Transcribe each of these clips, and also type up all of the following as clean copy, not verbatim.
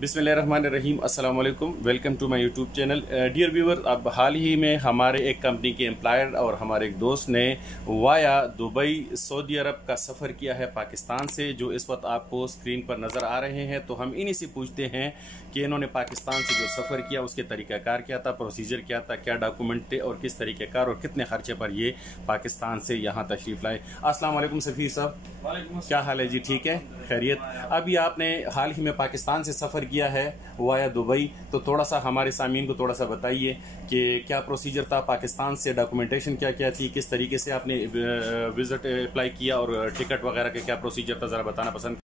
बिस्मिल्लाहिर्रहमानिर्रहीम, अस्सलाम वालेकुम। Welcome to my YouTube channel. Dear viewer, अब हाल ही में हमारे एक कंपनी के एम्प्लॉयर और हमारे एक दोस्त ने वाया दुबई सऊदी अरब का सफ़र किया है पाकिस्तान से, जो इस वक्त आपको स्क्रीन पर नज़र आ रहे हैं। तो हम इन्हीं से पूछते हैं कि इन्होंने पाकिस्तान से जो सफ़र किया उसके तरीक़ाकार क्या था, प्रोसीजर क्या था, क्या डॉक्यूमेंट थे और किस तरीक़ेकार और कितने खर्चे पर ये पाकिस्तान से यहाँ तशरीफ़ लाए। अस्सलाम वालेकुम सफ़ीर साहब, क्या हाल है जी? ठीक है, खैरियत। अभी आपने हाल ही में पाकिस्तान से सफ़र किया है वाया दुबई, तो थोड़ा सा हमारे सामीन को थोड़ा सा बताइए कि क्या प्रोसीजर था पाकिस्तान से, डॉक्यूमेंटेशन क्या क्या थी, किस तरीके से आपने विजिट अप्लाई किया और टिकट वगैरह का क्या प्रोसीजर था, ज़रा बताना पसंद।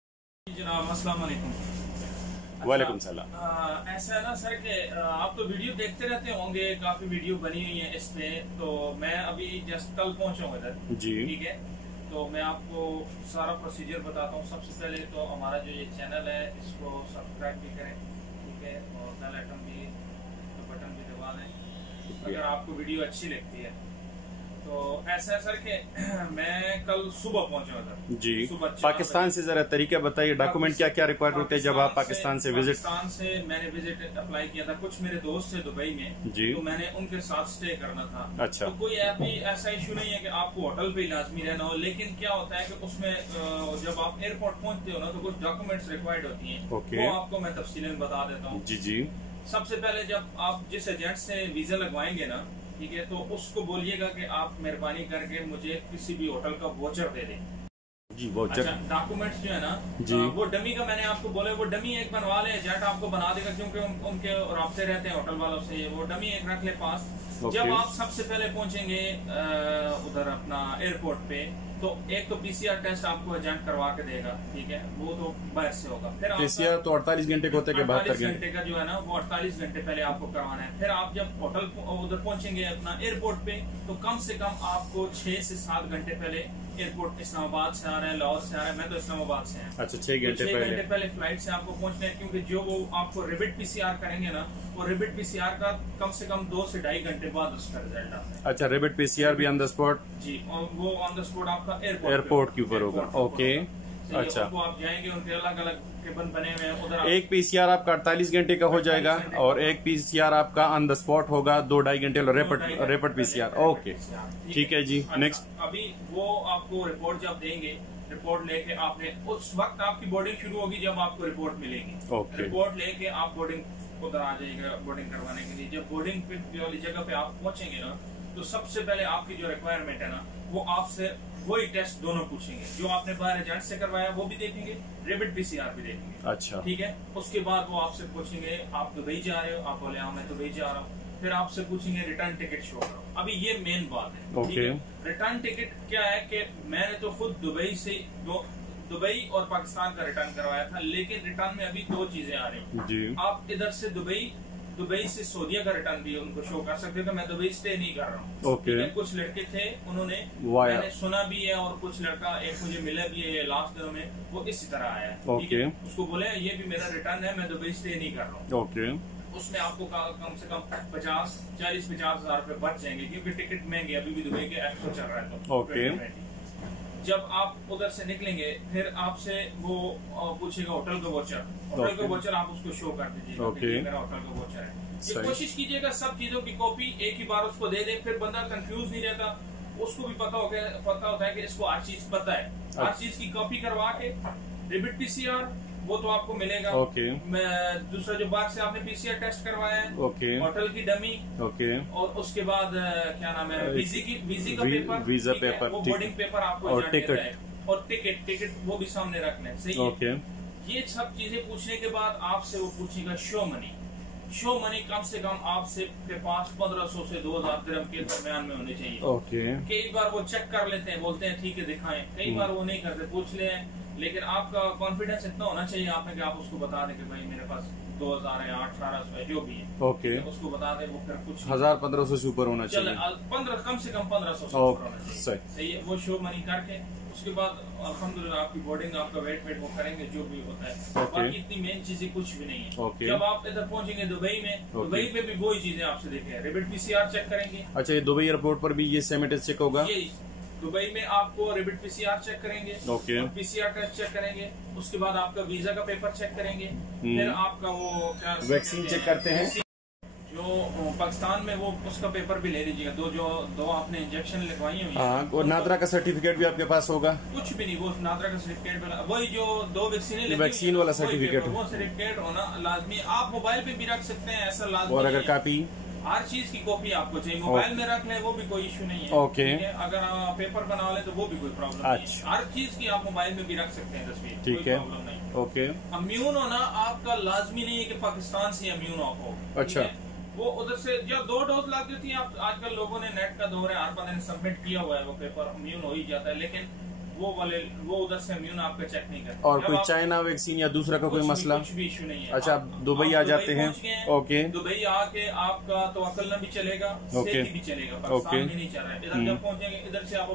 जनाब अस्सलाम वालेकुम। वालेकुम सलाम। ऐसा है ना सर कि आप तो वीडियो देखते रहते होंगे, काफी वीडियो बनी हुई है इस पे। तो मैं अभी जस्ट कल पहुंचा हूँ इधर जी, ठीक है। तो मैं आपको सारा प्रोसीजर बताता हूँ। सबसे पहले तो हमारा जो ये चैनल है इसको सब्सक्राइब भी करें, ठीक है, और बेल आइकन भी बटन भी दबा दें अगर आपको वीडियो अच्छी लगती है। तो ऐसा है सर कि मैं कल सुबह पहुंचा था जी। पाकिस्तान से जरा तरीका बताइए, डॉक्यूमेंट क्या क्या रिक्वायर्ड होते हैं जब आप पाकिस्तान से विजिट। पाकिस्तान से मैंने विजिट अप्लाई किया था, कुछ मेरे दोस्त थे दुबई में जी, तो मैंने उनके साथ स्टे करना था। अच्छा, तो कोई अभी ऐसा इशू नहीं है कि आपको होटल पे लाजमी रहना हो, लेकिन क्या होता है कि उसमें जब आप एयरपोर्ट पहुंचते हो ना तो कुछ डॉक्यूमेंट्स रिक्वायर्ड होती है, वो आपको मैं तफसीलन बता देता हूँ जी जी। सबसे पहले जब आप जिस एजेंट से वीजा लगवाएंगे ना, ठीक है, तो उसको बोलिएगा कि आप मेहरबानी करके मुझे किसी भी होटल का वोचर दे दें जी। वोचर अच्छा, डॉक्यूमेंट्स जो है ना जी, वो डमी का मैंने आपको बोला, वो डमी एक बनवा ले, एजेंट आपको बना देगा, क्योंकि उनके राब्ते रहते हैं होटल वालों से। वो डमी एक रख ले पास। जब आप सबसे पहले पहुंचेंगे उधर अपना एयरपोर्ट पे, तो एक तो पीसीआर टेस्ट आपको एजेंट करवा के देगा, ठीक है, वो तो बाहर से होगा। फिर पीसीआर तो 48 घंटे का होता है, 48 घंटे का जो है ना वो 48 घंटे पहले आपको करवाना है। फिर आप जब होटल उधर पहुंचेंगे अपना एयरपोर्ट पे, तो कम से कम आपको 6 से 7 घंटे पहले एयरपोर्ट इस्लामाबाद से आ रहा है, लाहौर से आ रहा है, मैं तो इस्लामाबाद से है। अच्छा, 6 घंटे पहले फ्लाइट से आपको पहुंचना है, क्योंकि जो वो आपको रिबिट पीसीआर करेंगे ना, वो रिबिट पीसीआर का कम से कम 2 से 2.5 घंटे बाद उसका रिजल्ट आता है। अच्छा, रिबिट पीसीआर भी ऑन द स्पॉट जी, और वो ऑन द स्पॉट आपका एयरपोर्ट के ऊपर होगा। ओके, अच्छा, आप जाएंगे, उनके अलग अलग केबिन बने हुए हैं उधर। एक पीसीआर आपका 48 घंटे का हो जाएगा और एक पीसीआर आपका ऑन द स्पॉट होगा 2-2.5 घंटे रैपिड पीसीआर। ओके, ठीक है जी। नेक्स्ट, अभी वो आपको रिपोर्ट जब देंगे, रिपोर्ट लेके आपने उस वक्त आपकी बोर्डिंग शुरू होगी जब आपको रिपोर्ट मिलेगी। रिपोर्ट लेके आप बोर्डिंग उधर आ जाएगा बोर्डिंग करवाने के लिए। जब बोर्डिंग वाली जगह पे आप पहुंचेंगे ना, तो सबसे पहले आपकी जो रिक्वायरमेंट है ना, वो आपसे वही टेस्ट दोनों पूछेंगे, जो आपने बाहर एजेंट से करवाया वो भी देखेंगे, रेबिट पीसीआर भी देखेंगे। अच्छा, ठीक है। उसके बाद वो आपसे पूछेंगे आप दुबई जा रहे हो, आप बोले हाँ मैं दुबई जा रहा हूँ। फिर आपसे पूछेंगे रिटर्न टिकट शो करो। अभी ये मेन बात है। ओके, रिटर्न टिकट क्या है कि मैंने तो खुद दुबई से दुबई और पाकिस्तान का रिटर्न करवाया था, लेकिन रिटर्न में अभी 2 चीजें आ रही जी। आप इधर से दुबई से सऊदीया का रिटर्न भी उनको शो कर सकते हो कि मैं दुबई स्टे नहीं कर रहा हूँ। ओके, कुछ लड़के थे, उन्होंने मैंने सुना भी है, और कुछ लड़का एक मुझे मिला भी है लास्ट दिनों में, वो इसी तरह आया है। ओके, उसको बोले ये भी मेरा रिटर्न है, मैं दुबई स्टे नहीं कर रहा हूँ। ओके, उसमें आपको कम से कम 40-50 हजार रुपए बच जाएंगे, क्योंकि टिकट महंगे अभी भी दुबई के एक्सपो चल रहा है। तो ओके, जब आप उधर से निकलेंगे, फिर आपसे वो पूछेगा होटल का वोचर। होटल का वोचर आप उसको शो कर दीजिएगा कि मेरा होटल का वोचर है। कोशिश कीजिएगा सब चीजों की कॉपी एक ही बार उसको दे दे, फिर बंदा कंफ्यूज नहीं रहता। उसको भी पता होता है कि इसको हर चीज पता है। हर चीज की कॉपी करवा के रिबिट पीसीआर वो तो आपको मिलेगा। ओके, दूसरा जो बाहर से आपने पीसीआर टेस्ट करवाया है, ओके, होटल की डमी, ओके, और उसके बाद क्या नाम है, वीजा पेपर, वो बोर्डिंग पेपर आपको, और टिकट वो भी सामने रखना है। सही है। ये सब चीजें पूछने के बाद आपसे वो पूछेगा शो मनी। शो मनी कम से कम आपसे के पास 1500 से 2000 दिरहम के दरमियान में होने चाहिए। ओके, कई बार वो चेक कर लेते हैं, बोलते हैं ठीक है दिखाएं, कई बार वो नहीं करते, पूछ ले, लेकिन आपका कॉन्फिडेंस इतना होना चाहिए आप में कि आप उसको बता दें कि भाई मेरे पास 2000 है, 1800 है, जो भी है। ओके, उसको बता दें। वो फिर कुछ 1000-1500 से ऊपर होना चाहिए, 15 कम से कम 1500 से ऊपर होना चाहिए। सही है। वो शो मनी करके उसके बाद अल्हम्दुलिल्लाह आपकी बोर्डिंग, आपका वेट वो करेंगे, जो भी होता है। बाकी इतनी मेन चीजें कुछ भी नहीं है। जब आप इधर पहुंचेंगे दुबई में, दुबई में भी वही चीजें आपसे देखें, रिबिट पीसीआर चेक करेंगे। अच्छा, ये दुबई एयरपोर्ट पर भी ये सेम टेस्ट चेक होगा? दुबई में आपको रैपिड पीसीआर चेक करेंगे, पीसीआर टेस्ट चेक करेंगे, उसके बाद आपका वीजा का पेपर चेक करेंगे, फिर आपका वो क्या वैक्सीन चेक करते हैं जो पाकिस्तान में, वो उसका पेपर भी ले लीजिएगा। दो आपने इंजेक्शन लगवाई हुई है। और नादरा का सर्टिफिकेट भी आपके पास होगा? कुछ भी नहीं, वो नादरा का सर्टिफिकेट वाला, वही जो 2 वैक्सीन वाला सर्टिफिकेट, वो सर्टिफिकेट होना लाजमी। आप मोबाइल पे भी रख सकते हैं, ऐसा लाजमी। और अगर कॉपी, हर चीज की कॉपी आपको चाहिए, मोबाइल में रख लें वो भी कोई इशू नहीं है। ओके। अगर आप पेपर बना लें तो वो भी कोई प्रॉब्लम नहीं है। हर चीज की आप मोबाइल में भी रख सकते हैं तस्वीर, ठीक है, प्रॉब्लम नहीं। ओके। इम्यून होना आपका लाजमी नहीं है कि पाकिस्तान से इम्यून आप हो। अच्छा, वो उधर से जब 2 डोज लग जाती है, आप आजकल लोगों ने नेट का दौर है, हर बंदे ने सबमिट किया हुआ है वो पेपर, इम्यून हो ही जाता है। लेकिन वो उधर से इम्यून आपका चेक नहीं करते। और कोई चाइना वैक्सीन या दूसरा का कोई मसला? कुछ भी इशू नहीं है। अच्छा, आप दुबई आ जाते हैं, ओके। दुबई आके आपका तवक्कल भी चलेगा, सेहती भी चलेगा, पाकिस्तान में नहीं चल रहा है। इधर जब पहुंचेंगे, इधर से आप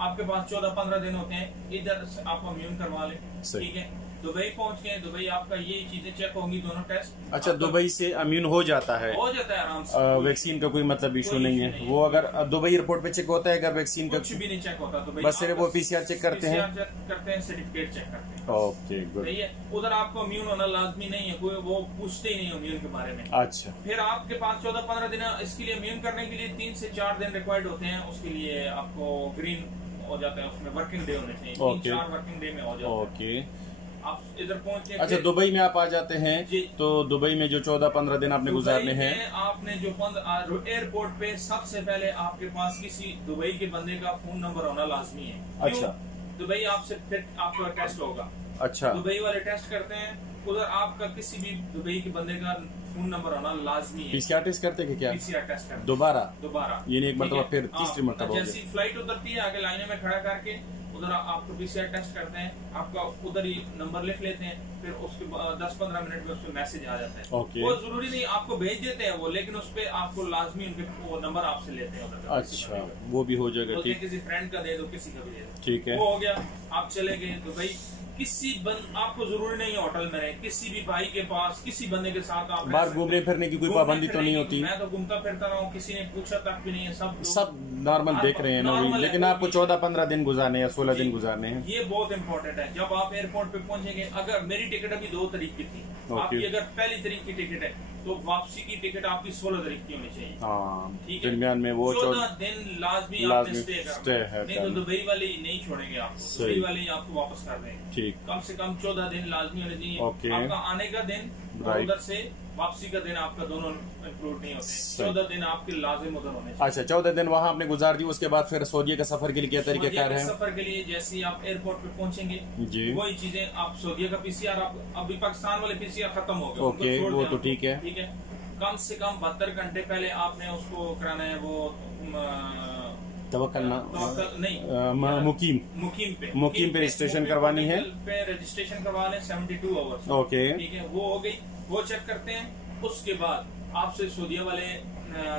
आपके पास 14-15 दिन होते हैं, इधर से आप इम्यून करवा लें, ठीक है। दुबई पहुंच गए, दुबई आपका ये चीजें चेक होंगी, दोनों टेस्ट। अच्छा, दुबई से इम्यून हो जाता है? हो जाता है आराम से, वैक्सीन का कोई मतलब इशू नहीं है। वो अगर दुबई एयरपोर्ट पे चेक होता है, अगर वैक्सीन का कुछ भी नहीं चेक होता, दुबई बस सिर्फ वो पीसीआर चेक करते हैं, सर्टिफिकेट चेक करते हैं। Okay, good. सही है, उधर आपको इम्यून होना लाजमी नहीं है, कोई वो पूछते ही नहीं इम्यून के बारे में। अच्छा, फिर आपके पास 14-15 दिन, इसके लिए इम्यून करने के लिए 3 से 4 दिन रिक्वायर्ड होते हैं। उसके लिए आपको ग्रीन हो जाता है, उसमें वर्किंग डे होने चाहिए, 3-4 वर्किंग डे में हो जाता है। ओके। आप इधर पहुंचे, अच्छा, दुबई में आप आ जाते हैं तो दुबई में जो 14-15 दिन आपने गुजारने हैं, आपने जो एयरपोर्ट पे सबसे पहले आपके पास किसी दुबई के बंदे का फोन नंबर होना लाजमी है। अच्छा, दुबई आपसे फिर आपका टेस्ट होगा। अच्छा, दुबई वाले टेस्ट करते हैं, उधर आपका किसी भी दुबई के बंदे का फोन नंबर होना लाजमी है। पीसीआर टेस्ट करते हैं क्या? पीसीआर टेस्ट करते दोबारा ये एक मरतबा, फिर तीसरी मरतबा जैसी फ्लाइट उतरती है, आगे लाइन में खड़ा करके उधर आपको पीसीआर टेस्ट करते हैं, आपका उधर ही नंबर लिख लेते हैं, फिर उसके 10-15 मिनट में उस पर मैसेज आ जाता है। वो जरूरी नहीं आपको भेज देते हैं वो, लेकिन उस पर आपको लाजमी उनके वो नंबर आपसे लेते हैं उधर। अच्छा, वो भी हो जाएगा, ठीक। किसी फ्रेंड का दे दो, किसी का भी दे दो, ठीक है। वो हो गया, आप चले गए दुबई। आपको जरूरी नहीं है होटल में रहे, किसी भी भाई के पास, किसी बंदे के साथ आप बाहर घूमने फिरने की कोई पाबंदी तो नहीं होती? मैं तो घूमता फिरता रहा हूँ, किसी ने पूछा तक भी नहीं है, सब नॉर्मल देख रहे हैं ना, लेकिन आपको 14-15 दिन गुजारने या 16 दिन गुजारने हैं। ये बहुत इंपॉर्टेंट है। जब आप एयरपोर्ट पे पहुंचेंगे, अगर मेरी टिकट अभी 2 तारीख की थी, आपकी अगर पहली तारीख की टिकट है तो वापसी की टिकट आपकी 16 तारीख की होनी चाहिए, ठीक है। दरमियान में वो 14 दिन लाजमी आपने स्टे करना, नहीं तो दुबई वाले नहीं छोड़ेंगे आपको, दुबई वाले आपको वापस कर देंगे, ठीक। कम से कम 14 दिन लाजमी होने चाहिए। आपका आने का दिन और उधर से वापसी का दिन आपका दोनों इंक्लूड नहीं होते, 14 दिन आपके लाजिम उधर होने चाहिए। अच्छा, 14 दिन वहाँ आपने गुजार दी, उसके बाद फिर सऊदीया का सफर के लिए क्या तरीका कार है? सफर के लिए जैसे ही आप एयरपोर्ट पे पहुंचेंगे जी, वही चीजें आप सऊदीया का पीसीआर, अभी पाकिस्तान वाले पीसीआर खत्म हो गए, ओके, वो तो ठीक है, ठीक है। कम से कम 72 घंटे पहले आपने उसको कराना है, वो तवक्कल नहीं, मुकीम पे रजिस्ट्रेशन करवानी है, रजिस्ट्रेशन करवा लें 72 आवर्स, ओके, ठीक है। वो हो गई, वो चेक करते हैं। उसके बाद आपसे सऊदीया वाले,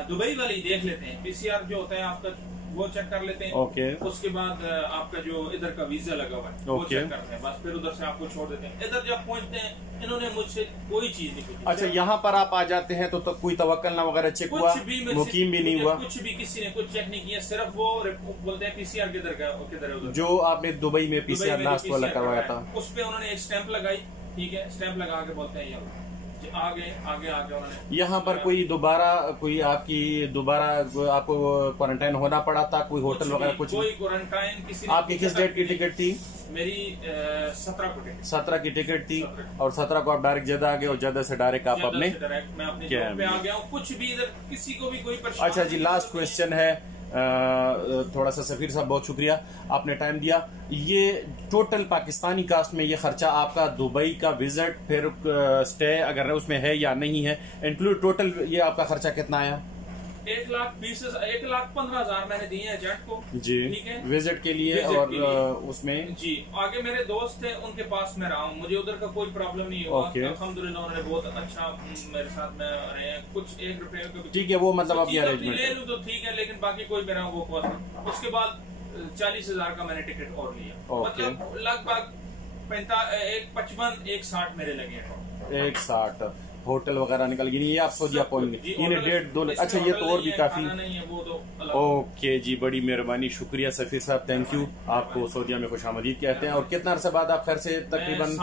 दुबई वाले देख लेते हैं, पीसीआर जो होता है आपका वो चेक कर लेते हैं, ओके। उसके बाद आपका जो इधर का वीजा लगा हुआ है वो चेक करते हैं, बस फिर उधर से आपको छोड़ देते हैं। इधर जब पहुंचते हैं, इन्होंने मुझसे कोई चीज नहीं पूछी। अच्छा, यहाँ पर आप आ जाते हैं तो कोई तवक्कल ना वगैरह चेक हुआ, मुकीम भी नहीं हुआ, कुछ भी किसी ने कुछ चेक नहीं किया, सिर्फ वो बोलते हैं पीसीआर किधर है उधर, जो आपने दुबई में पीसीआर लास्ट वाला करवाया था, उस पर उन्होंने एक स्टैंप लगाई, ठीक है। स्टैंप लगा के बोलते हैं ये आगे उन्होंने, यहाँ पर कोई दोबारा आपको क्वारंटाइन होना पड़ा था, कोई होटल वगैरह कुछ? कोई क्वारंटाइन किसी। आपकी किस डेट की टिकट थी? मेरी 17 की टिकट थी, और 17 को आप डायरेक्ट जद्दा आ गए, और जद्दा से डायरेक्ट आप अपने मैं अपने जॉब पे आ गया हूँ। कुछ भी इधर किसी को भी कोई परेशानी। अच्छा जी, लास्ट क्वेश्चन है, थोड़ा सा सफीर साहब बहुत शुक्रिया आपने टाइम दिया। ये टोटल पाकिस्तानी कास्ट में ये खर्चा आपका दुबई का विजिट फिर स्टे अगर उसमें है या नहीं है, इंक्लूड टोटल ये आपका खर्चा कितना आया? 1,15,000 मैंने दिए हैं एजेंट को जी, ठीक है, विजिट के लिए। और के लिए। उसमें जी आगे मेरे दोस्त थे, उनके पास मैं रहा हूँ, मुझे उधर का कोई प्रॉब्लम नहीं हुआ, अल्हम्दुलिल्लाह उन्होंने बहुत अच्छा मेरे साथ में रहे हैं। कुछ 1 रुपए का, ठीक है, वो मतलब अपनी अरेंजमेंट ले लूँ तो ठीक है, लेकिन बाकी कोई मेरा वो कॉस्ट। उसके बाद 40,000 का मैंने टिकट और लिया, मतलब लगभग 55-60 मेरे लगे, 160। होटल वगैरह निकल गई, ये आप सऊदीया पहुंच गए, ये 1.5-2 लाख। अच्छा, ये तो और भी काफी। ओके जी, बड़ी मेहरबानी, शुक्रिया सफीर साहब, थैंक यू। आपको सऊदीया में खुशामदीद कहते हैं। और कितना अरसा बाद आप खैर से? तकरीबन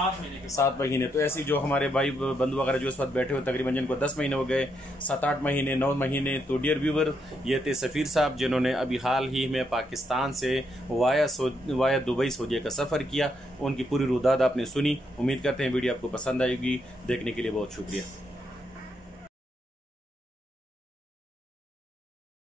7 महीने। तो ऐसी जो हमारे भाई बंधु वगैरह जो इस वक्त बैठे हुए तकरीबन जिनको 10 महीने हो गए, 7-8 महीने, 9 महीने। तो डियर व्यूवर, ये थे सफीर साहब जिन्होंने अभी हाल ही में पाकिस्तान से वाया दुबई सऊदीया का सफर किया। उनकी पूरी रुदाद आपने सुनी। उम्मीद करते हैं वीडियो आपको पसंद आएगी। देखने के लिए बहुत शुक्रिया।